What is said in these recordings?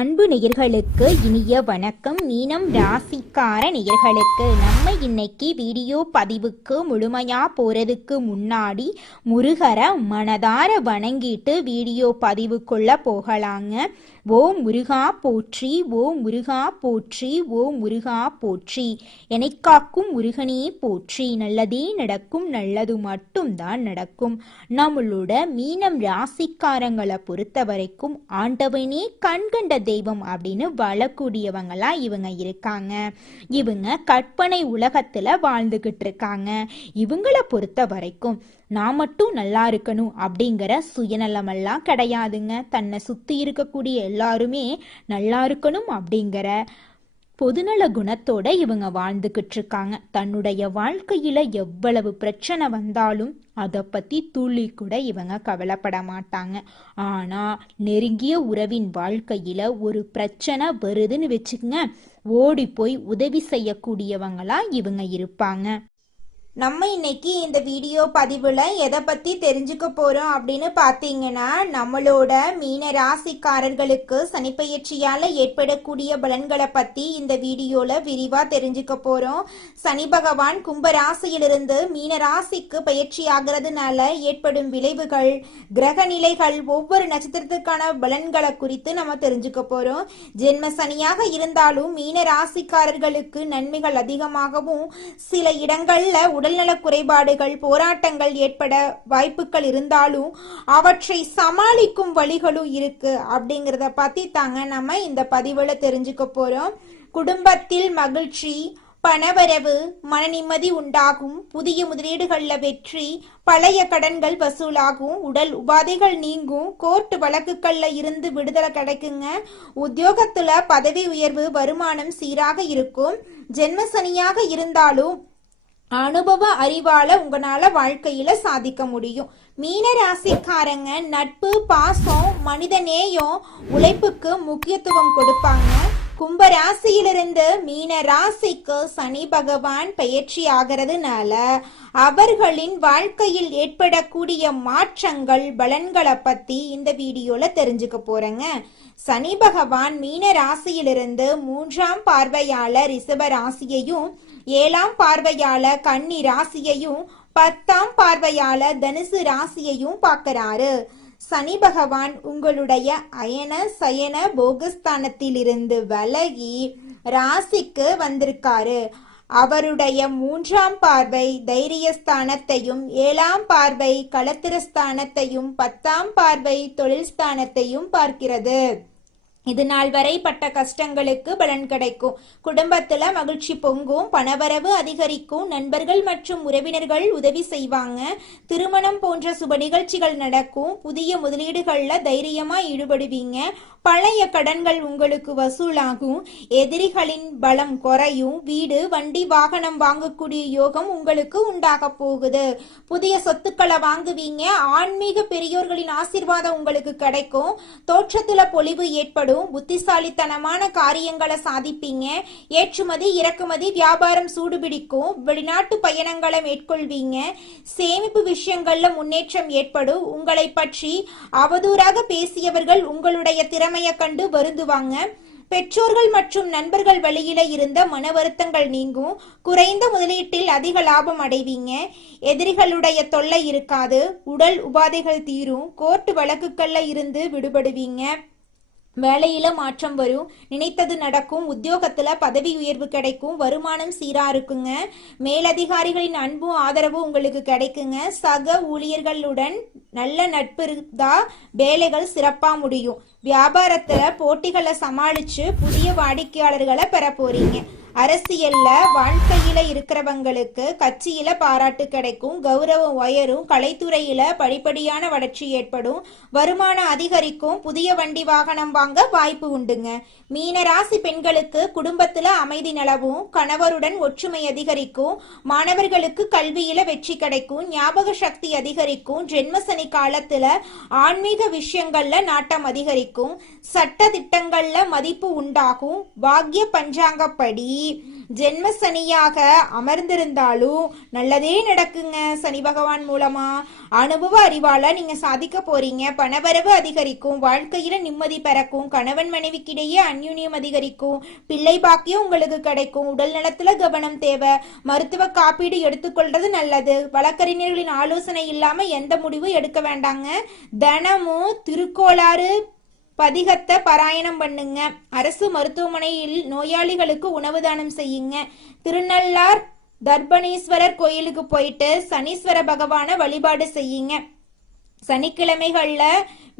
அன்பு நேயர்களுக்கு இனிய வணக்கம். மீனம் ராசிக்கார நேயர்களுக்கு நம்ம இன்னைக்கு வீடியோ பதிவுக்கு முழுமையா போறதுக்கு முன்னாடி முருகரை மனதார வணங்கிட்டு வீடியோ பதிவுக்குள்ள போகலாங்க. ஓ முருகா போற்றி, ஓ முருகா போற்றி, ஓ முருகா போற்றி, எனைக்காக்கும் முருகனே போற்றி. நல்லதே நடக்கும், நல்லது மட்டும்தான் நடக்கும். நம்மளோட மீனம் ராசிக்காரங்களை பொறுத்த வரைக்கும் ஆண்டவனே கண்கண்ட தெய்வம் அப்படின்னு வாழக்கூடியவங்களா இவங்க இருக்காங்க. இவங்க கற்பனை உலகத்துல வாழ்ந்துகிட்டு இருக்காங்க. இவங்களை பொறுத்த வரைக்கும் நான் மட்டும் நல்லா இருக்கணும் அப்படிங்கிற சுயநலமெல்லாம் கிடையாதுங்க. தன்னை சுத்தி இருக்கக்கூடிய எல்லாருமே நல்லா இருக்கணும் அப்படிங்கிற பொதுநல குணத்தோட இவங்க வாழ்ந்துகிட்டு இருக்காங்க. தன்னுடைய வாழ்க்கையில எவ்வளவு பிரச்சனை வந்தாலும் அதை பத்தி துளி கூட இவங்க கவலைப்பட மாட்டாங்க. ஆனா நெருங்கிய உறவின் வாழ்க்கையில ஒரு பிரச்சனை வருதுன்னு வச்சுக்கங்க, ஓடி போய் உதவி செய்யக்கூடியவங்களா இவங்க இருப்பாங்க. நம்ம இன்னைக்கு இந்த வீடியோ பதிவில் எதை பற்றி தெரிஞ்சுக்க போகிறோம் அப்படின்னு பார்த்தீங்கன்னா, நம்மளோட மீன ராசிக்காரர்களுக்கு சனிப்பெயர்ச்சியால் ஏற்படக்கூடிய பலன்களை பற்றி இந்த வீடியோவில் விரிவாக தெரிஞ்சுக்க போகிறோம். சனி பகவான் கும்ப ராசியிலிருந்து மீன ராசிக்கு பயிற்சி ஆகிறதுனால ஏற்படும் விளைவுகள், கிரக நிலைகள், ஒவ்வொரு நட்சத்திரத்துக்கான பலன்களை குறித்து நம்ம தெரிஞ்சுக்க போகிறோம். ஜென்ம சனியாக இருந்தாலும் மீன ராசிக்காரர்களுக்கு நன்மைகள் அதிகமாகவும் சில இடங்களில் உடல்நல குறைபாடுகள், போராட்டங்கள் ஏற்பட வாய்ப்புகள் இருந்தாலும் அவற்றை சமாளிக்கும் வழிகளும் இருக்கு அப்படிங்கிறத பத்தி தாங்க நம்ம இந்த பதிவுல தெரிஞ்சுக்க போறோம். குடும்பத்தில் மகிழ்ச்சி, பணவரவு, மன நிம்மதி உண்டாகும். புதிய முதலீடுகள்ல வெற்றி, பழைய கடன்கள் வசூலாகும். உடல் உபாதைகள் நீங்கும். கோர்ட் வழக்குகள்ல இருந்து விடுதலை கிடைக்குங்க. உத்தியோகத்துல பதவி உயர்வு, வருமானம் சீராக இருக்கும். ஜென்ம சனியாக இருந்தாலும் அனுபவ அறிவால உங்களால வாழ்க்கையில சாதிக்க முடியும். மீன ராசிக்காரங்க நட்பு, பாசம், மனித நேயம், உழைப்புக்கு முக்கியத்துவம் கொடுப்பாங்க. கும்ப ராசியிலிருந்து மீன ராசிக்கு சனி பகவான் பயிற்சி ஆகிறதுனால அவர்களின் வாழ்க்கையில் ஏற்படக்கூடிய மாற்றங்கள், பலன்களை பத்தி இந்த வீடியோல தெரிஞ்சுக்க போறேங்க. சனி பகவான் மீன ராசியிலிருந்து 3ஆம் பார்வையால ரிஷப ராசியையும், 7ஆம் பார்வையால கன்னி ராசியையும், 10ஆம் பார்வையால தனுசு ராசியையும் பார்க்கிறாரு. சனி பகவான் உங்களுடைய அயன சயன போகஸ்தானத்திலிருந்து விலகி ராசிக்கு வந்திருக்காரு. அவருடைய 3ஆம் பார்வை தைரியஸ்தானத்தையும், 7ஆம் பார்வை களத்திரஸ்தானத்தையும், 10ஆம் பார்வை தொழில் ஸ்தானத்தையும் பார்க்கிறது. இது நாள் வரை பட்ட கஷ்டங்களுக்கு பலன் கிடைக்கும். குடும்பத்துல மகிழ்ச்சி பொங்கும். பணவரவு அதிகரிக்கும். நண்பர்கள் மற்றும் உறவினர்கள் உதவி செய்வாங்க. திருமணம் போன்ற சுப நிகழ்ச்சிகள் நடக்கும். புதிய முதலீடுகள்ல தைரியமா ஈடுபடுவீங்க. பழைய கடன்கள் உங்களுக்கு வசூலாகும். எதிரிகளின் பலம் குறையும். வீடு, வண்டி, வாகனம் வாங்கக்கூடிய யோகம் உங்களுக்கு உண்டாக போகுது. புதிய சொத்துக்களை வாங்குவீங்க. ஆன்மீக பெரியோர்களின் ஆசீர்வாதம் உங்களுக்கு கிடைக்கும். தோற்றத்துல பொலிவு ஏற்படும். புத்திசாலித்தனமான காரியங்களை சாதிப்பீங்க. ஏற்றுமதி, இறக்குமதி, வியாபாரம் சூடுபிடிக்கும். வெளிநாட்டு பயணங்களை மேற்கொள்வீங்க. சேமிப்பு விஷயங்கள்ல முன்னேற்றம் ஏற்படும். உங்களை பற்றி அவதூறாக பேசியவர்கள் உங்களுடைய திறமையை கண்டு வருந்துவாங்க. பெற்றோர்கள் மற்றும் நண்பர்கள் வழியில இருந்த மன வருத்தங்கள் நீங்கும். குறைந்த முதலீட்டில் அதிக லாபம் அடைவீங்க. எதிரிகளுடைய தொல்லை இருக்காது. உடல் உபாதைகள் தீரும். கோர்ட் வழக்குகள்ல இருந்து விடுபடுவீங்க. வேலையில மாற்றம் வரும். நினைத்தது நடக்கும். உத்தியோகத்துல பதவி உயர்வு கிடைக்கும். வருமானம் சீரா இருக்குங்க. மேலதிகாரிகளின் அன்பும் ஆதரவும் உங்களுக்கு கிடைக்குங்க. சக ஊழியர்களுடன் நல்ல நட்பு இருந்தா வேலைகள் சிறப்பா முடியும். வியாபாரத்துல போட்டிகளை சமாளிச்சு புதிய வாடிக்கையாளர்களை பெற போறீங்க. அரசியல்ல வாழ்க்கையில இருக்கிறவங்களுக்கு கட்சியில பாராட்டு கிடைக்கும். கௌரவம் உயரும். கலைத்துறையில படிப்படியான வளர்ச்சி ஏற்படும். வருமானம் அதிகரிக்கும். புதிய வண்டி வாகனம் வாங்க வாய்ப்பு உண்டுங்க. மீன ராசி பெண்களுக்கு குடும்பத்துல அமைதி நிலவும். கணவருடன் ஒற்றுமை அதிகரிக்கும். மாணவர்களுக்கு கல்வியில வெற்றி கிடைக்கும். ஞாபக சக்தி அதிகரிக்கும். ஜென்மசனி காலத்துல ஆன்மீக விஷயங்கள்ல நாட்டம் அதிகரிக்கும். சட்ட திட்டங்கள்ல மதிப்பு உண்டாகும். பாக்ய பஞ்சாங்கப்படி ஜென்ம சனியாக அமர்ந்திருந்தாலும் நல்லதே நடக்குங்க. சனி பகவான் மூலமா அனுபவ அறிவால நீங்க சாதிக்க போறீங்க. பணவரவு அதிகரிக்கும், வாழ்க்கையில நிம்மதி பிறக்கும், கணவன் மனைவிக்கிடையே அந்யுன்யம் அதிகரிக்கும், பிள்ளை பாக்கியம் உங்களுக்கு கிடைக்கும். உடல் நலத்துல கவனம் தேவை. மருத்துவ காப்பீடு எடுத்துக்கொள்றது நல்லது. வழக்கறிஞர்களின் ஆலோசனை இல்லாம எந்த முடிவும் எடுக்க வேண்டாங்க. தினமும் திருக்கோளாறு பதிகத்தை பாராயணம் பண்ணுங்க. அரசு மருத்துவமனையில் நோயாளிகளுக்கு உணவு தானம் செய்யுங்க. திருநள்ளார் தர்பணேஸ்வரர் கோயிலுக்கு போயிட்டு சனீஸ்வர பகவான வழிபாடு செய்யுங்க. சனிக்கிழமைகள்ல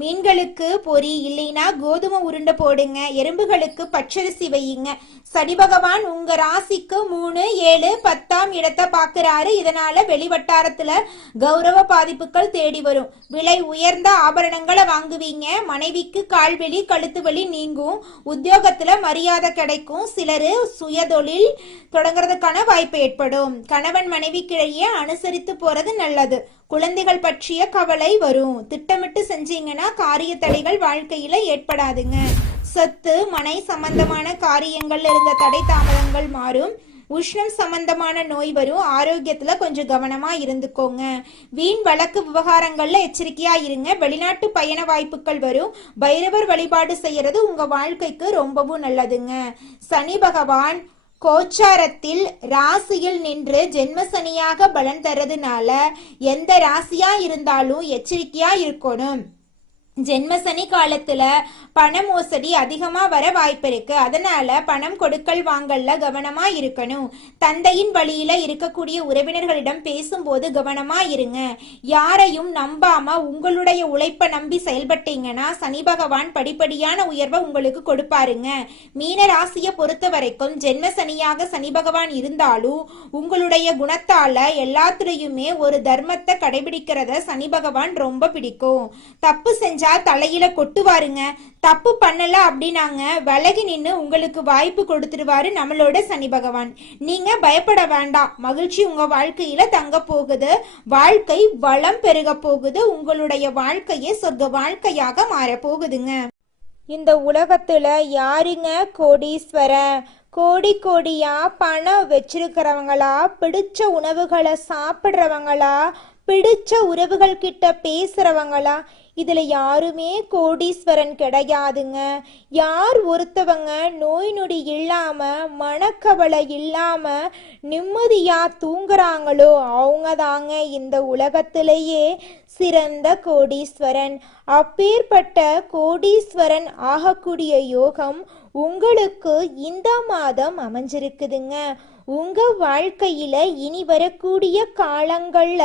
மீன்களுக்கு பொரி இல்லைன்னா கோதுமை உருண்டை போடுங்க. எறும்புகளுக்கு பச்சரிசி வையுங்க. சனி பகவான் உங்க ராசிக்கு 3, 7, 10ஆம் இடத்தை பாக்குறாரு. இதனால வெளிவட்டாரத்துல கௌரவ பாதிப்புகள் தேடி வரும். விலை உயர்ந்த ஆபரணங்களை வாங்குவீங்க. மனைவிக்கு கால்வெளி கழுத்து வலி நீங்கும். உத்தியோகத்துல மரியாதை கிடைக்கும். சிலரு சுயதொழில் தொடங்குறதுக்கான வாய்ப்பு ஏற்படும். கணவன் மனைவிக்கிடையே அனுசரித்து போறது நல்லது. குழந்தைகள் பற்றிய கவலை வரும். திட்டமிட்டு செஞ்சீங்கன்னா காரிய தடைகள் வாழ்க்கையில ஏற்படாதுங்க. சொத்து மனை சம்பந்தமான காரியங்கள்ல இருந்த தடை தாமதங்கள் மாறும். உஷ்ணம் சம்பந்தமான நோய் வரும். ஆரோக்கியத்துல கொஞ்சம் கவனமா இருந்துக்கோங்க. வீண் வழக்கு விவகாரங்கள்ல எச்சரிக்கையா இருங்க. வெளிநாட்டு பயண வாய்ப்புகள் வரும். பைரவர் வழிபாடு செய்யறது உங்க வாழ்க்கைக்கு ரொம்பவும் நல்லதுங்க. சனி பகவான் கோச்சாரத்தில் ராசியில் நின்று ஜென்மசனியாக பலன் தரதுனால எந்த ராசியா இருந்தாலும் எச்சரிக்கையா இருக்கணும். ஜென்மசனி காலத்துல பண மோசடி அதிகமா வர வாய்ப்பு இருக்கு. அதனால பணம் கொடுக்கல் வாங்கல்ல கவனமா இருக்கணும். தந்தையின் வழியில இருக்கக்கூடிய உறவினர்களிடம் பேசும்போது கவனமா இருங்க. யாரையும் நம்பாம உங்களுடைய உழைப்பை நம்பி செயல்பட்டீங்கன்னா சனி பகவான் படிப்படியான உயர்வை உங்களுக்கு கொடுப்பாருங்க. மீன ராசியை பொறுத்த வரைக்கும் ஜென்ம சனியாக சனி பகவான் இருந்தாலும் உங்களுடைய குணத்தால எல்லாத்துலயுமே ஒரு தர்மத்தை கடைபிடிக்கிறத சனி பகவான் ரொம்ப பிடிக்கும். தப்பு செஞ்ச தலையில கொட்டுவாருங்க. தப்பு பண்ணல அப்படின்னாங்க விலகி நின்று உங்களுக்கு வாய்ப்பு கொடுத்துருவாரு நம்மளோட சனி பகவான். நீங்க பயப்பட வேண்டாம். மகிழ்ச்சி உங்க வாழ்க்கையில தங்க போகுது. வாழ்க்கை வளம் பெருக போகுது. உங்களுடைய வாழ்க்கையே சொர்க்க வாழ்க்கையாக மாற போகுதுங்க. இந்த உலகத்துல யாருங்க கோடீஸ்வரன்? கோடி கோடியா பணம் வச்சிருக்கிறவங்களா, பிடிச்ச உணவுகளை சாப்பிட்றவங்களா, பிடிச்ச உறவுகள் கிட்ட பேசுறவங்களா? இதுல யாருமே கோடீஸ்வரன் கிடையாதுங்க. யார் ஒருத்தவங்க நோய் நொடி இல்லாம மனக்கவலை இல்லாம நிம்மதியா தூங்குறாங்களோ அவங்க தாங்க இந்த உலகத்திலேயே சிறந்த கோடீஸ்வரன். அப்பேற்பட்ட கோடீஸ்வரன் ஆகக்கூடிய யோகம் உங்களுக்கு இந்த மாதம் அமைஞ்சிருக்குதுங்க. உங்க வாழ்க்கையில இனி வரக்கூடிய காலங்கள்ல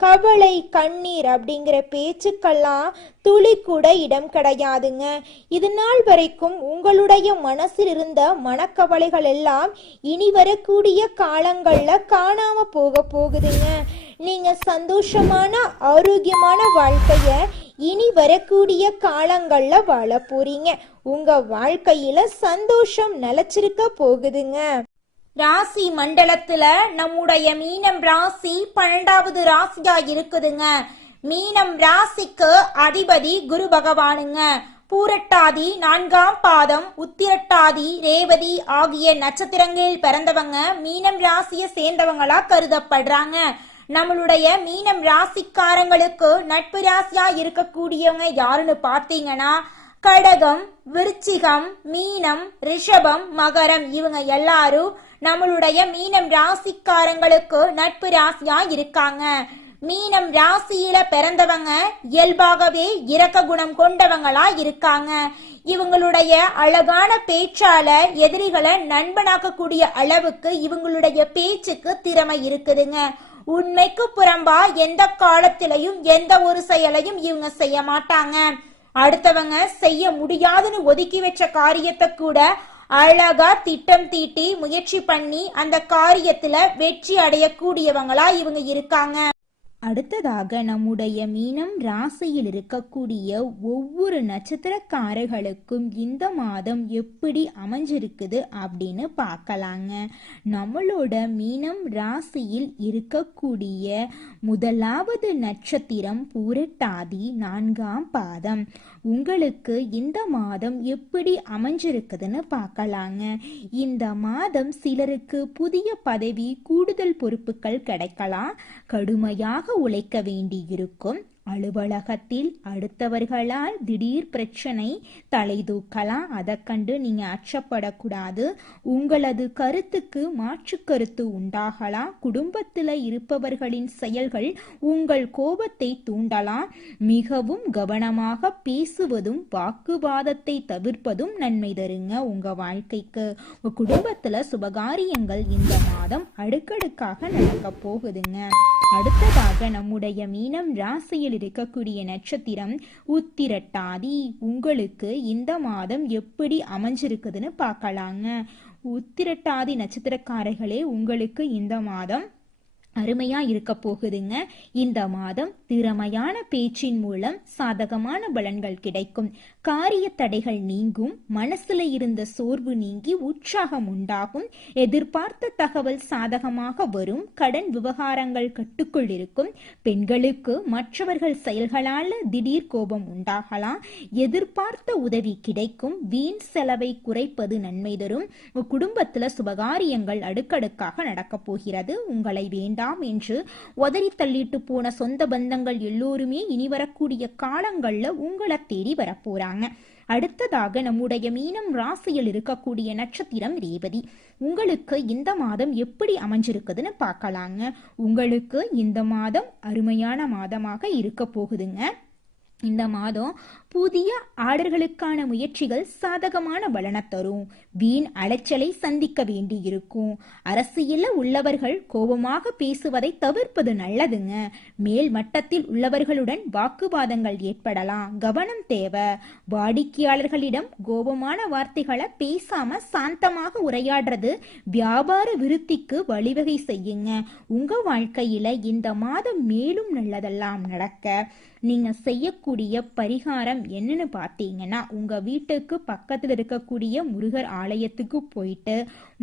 கவலை கண்ணீர் அப்படிங்கிற பேச்சுக்கெல்லாம் துளி கூட இடம் கிடையாதுங்க. இது நாள் வரைக்கும் உங்களுடைய மனசில் இருந்த மனக்கவலைகள் எல்லாம் இனி வரக்கூடிய காலங்கள்ல காணாம போக போகுதுங்க. நீங்க சந்தோஷமான ஆரோக்கியமான வாழ்க்கைய இனி வரக்கூடிய காலங்கள்ல வாழ போறீங்க. உங்க வாழ்க்கையில சந்தோஷம் நிலைச்சிருக்க போகுதுங்க. ராசி மண்டலத்துல நம்முடைய மீனம் ராசி 12வது ராசியா இருக்குதுங்க. மீனம் ராசிக்கு அதிபதி குரு பகவானுங்க. பூரட்டாதி 4ஆம் பாதம், உத்திரட்டாதி, ரேவதி ஆகிய நட்சத்திரங்களில் பிறந்தவங்க மீனம் ராசியை சேர்ந்தவங்களா கருதப்படுறாங்க. நம்மளுடைய மீனம் ராசிக்காரங்களுக்கு நட்பு ராசியா இருக்கக்கூடியவங்க யாருன்னு பார்த்தீங்கன்னா கடகம், விருச்சிகம், மீனம், ரிஷபம், மகரம் இவங்க எல்லாரும் நம்மளுடைய மீனம் ராசிக்காரங்களுக்கு நட்பு ராசியா இருக்காங்க. மீனம் ராசியில பிறந்தவங்க இயல்பாகவே இரக்க குணம் கொண்டவங்களா இருக்காங்க. இவங்களுடைய அழகான பேச்சால எதிரிகளை நண்பனாக்கக்கூடிய அளவுக்கு இவங்களுடைய பேச்சுக்கு திறமை இருக்குதுங்க. உண்மைக்கு புறம்பா எந்த காலத்திலையும் எந்த ஒரு செயலையும் இவங்க செய்ய மாட்டாங்க. அடுத்தவங்க செய்ய முடியாதுன்னு ஒதுக்கி வச்ச காரியத்தை கூட அழகா திட்டம் தீட்டி முயற்சி பண்ணி அந்த காரியத்துல வெற்றி அடையக்கூடியவங்களா இவங்க இருக்காங்க. அடுத்ததாக நம்முடைய மீனம் ராசியில் இருக்கக்கூடிய ஒவ்வொரு நட்சத்திரக்காரர்களுக்கும் இந்த மாதம் எப்படி அமைஞ்சிருக்குது அப்படின்னு பார்க்கலாங்க. நம்மளோட மீனம் ராசியில் இருக்கக்கூடிய முதலாவது நட்சத்திரம் பூரட்டாதி 4ஆம் பாதம். உங்களுக்கு இந்த மாதம் எப்படி அமைஞ்சிருக்குதுன்னு பார்க்கலாங்க. இந்த மாதம் சிலருக்கு புதிய பதவி, கூடுதல் பொறுப்புகள் கிடைக்கலாம். கடுமையாக உழைக்க வேண்டியிருக்கும். அலுவலகத்தில் அடுத்தவர்களால் திடீர் பிரச்சனை தலை தூக்கலாம். அதை கண்டு நீங்க அச்சப்படக்கூடாது. உங்களது கருத்துக்கு மாற்று கருத்து உண்டாகலாம். குடும்பத்தில் இருப்பவர்களின் செயல்கள் உங்கள் கோபத்தை தூண்டலாம். மிகவும் கவனமாக பேசுவதும் வாக்குவாதத்தை தவிர்ப்பதும் நன்மை தருங்க உங்க வாழ்க்கைக்கு. குடும்பத்துல சுபகாரியங்கள் இந்த மாதம் அடுக்கடுக்காக நடக்க போகுதுங்க. அடுத்ததாக நம்முடைய மீனம் ராசியில் இருக்கக்கூடிய நட்சத்திரம் உத்திரட்டாதி. உங்களுக்கு இந்த மாதம் எப்படி அமைஞ்சிருக்குதுன்னு பார்க்கலாங்க. உத்திரட்டாதி நட்சத்திரக்காரர்களே, உங்களுக்கு இந்த மாதம் அருமையா இருக்க போகுதுங்க. இந்த மாதம் திறமையான பேச்சின் மூலம் சாதகமான பலன்கள் கிடைக்கும். காரிய தடைகள் நீங்கும். மனசுல இருந்த சோர்வு நீங்கி உற்சாகம் உண்டாகும். எதிர்பார்த்த தகவல் சாதகமாக வரும். கடன் விவகாரங்கள் கட்டுக்குள் இருக்கும். பெண்களுக்கு மற்றவர்கள் செயல்களால திடீர் கோபம் உண்டாகலாம். எதிர்பார்த்த உதவி கிடைக்கும். வீண் செலவை குறைப்பது நன்மை தரும். குடும்பத்துல சுபகாரியங்கள் அடுக்கடுக்காக நடக்க போகிறது. உங்களை வேண்டாம் என்று உதறி தள்ளிட்டு போன சொந்த பந்தங்கள் எல்லோருமே இனி வரக்கூடிய காலங்கள்ல உங்களை தேடி வரப்போறாங்க. அடுத்ததாக நம்முடைய மீனம் ராசியில் இருக்கக்கூடிய நட்சத்திரம் ரேவதி. உங்களுக்கு இந்த மாதம் எப்படி அமைஞ்சிருக்குதுன்னு பார்க்கலாங்க. உங்களுக்கு இந்த மாதம் அருமையான மாதமாக இருக்க போகுதுங்க. இந்த மாதம் புதிய ஆர்டர்களுக்கான முயற்சிகள் சாதகமான பலனை தரும். வீண் அலைச்சலை சந்திக்க வேண்டி இருக்கும். அரசியல்ல உள்ளவர்கள் கோபமாக பேசுவதை தவிர்ப்பது நல்லதுங்க. மேல் மட்டத்தில் உள்ளவர்களுடன் வாக்குவாதங்கள் ஏற்படலாம். கவனம் தேவை. வாடிக்கையாளர்களிடம் கோபமான வார்த்தைகளை பேசாம சாந்தமாக உரையாடுறது வியாபார விருத்திக்கு வழிவகை செய்யுங்க. உங்க வாழ்க்கையில இந்த மாதம் மேலும் நல்லதெல்லாம் நடக்க நீங்க செய்யக்கூடிய பரிகாரம் என்னன்னு பார்த்தீங்கன்னா, உங்க வீட்டுக்கு பக்கத்துல இருக்கக்கூடிய முருகர் ஆலயத்துக்கு போயிட்டு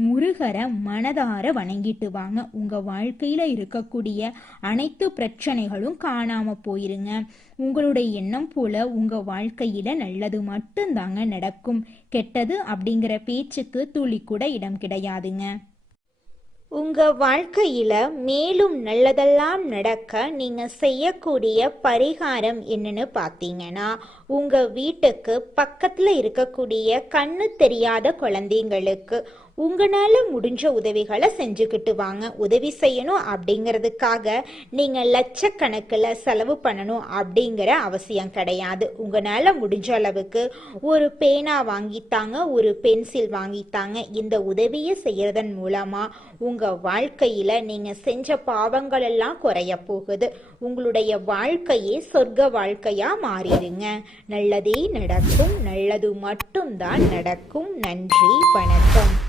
முருகரை மனதார வணங்கிட்டு வாங்க. உங்க வாழ்க்கையில இருக்கக்கூடிய அனைத்து பிரச்சனைகளும் காணாம போயிருங்க. உங்களுடைய எண்ணம் போல உங்க வாழ்க்கையில நல்லது மட்டும்தாங்க நடக்கும். கெட்டது அப்படிங்கிற பேச்சுக்கு துளி கூட இடம் கிடையாதுங்க. உங்க வாழ்க்கையில மேலும் நல்லதெல்லாம் நடக்க நீங்க செய்யக்கூடிய பரிகாரம் என்னன்னு பார்த்தீங்கன்னா, உங்க வீட்டுக்கு பக்கத்துல இருக்கக்கூடிய கண்ணு தெரியாத குழந்தைங்களுக்கு உங்களால முடிஞ்ச உதவிகளை செஞ்சுக்கிட்டு வாங்க. உதவி செய்யணும் அப்படிங்கிறதுக்காக நீங்க லட்சக்கணக்கில் செலவு பண்ணணும் அப்படிங்கிற அவசியம் கிடையாது. உங்களால முடிஞ்ச அளவுக்கு ஒரு பேனா வாங்கித்தாங்க, ஒரு பென்சில் வாங்கித்தாங்க. இந்த உதவியை செய்யறதன் மூலமா உங்க வாழ்க்கையில நீங்க செஞ்ச பாவங்கள் எல்லாம் குறைய போகுது. உங்களுடைய வாழ்க்கையே சொர்க்க வாழ்க்கையா மாறிடுங்க. நல்லதே நடக்கும். நல்லது மட்டும்தான் நடக்கும். நன்றி, வணக்கம்.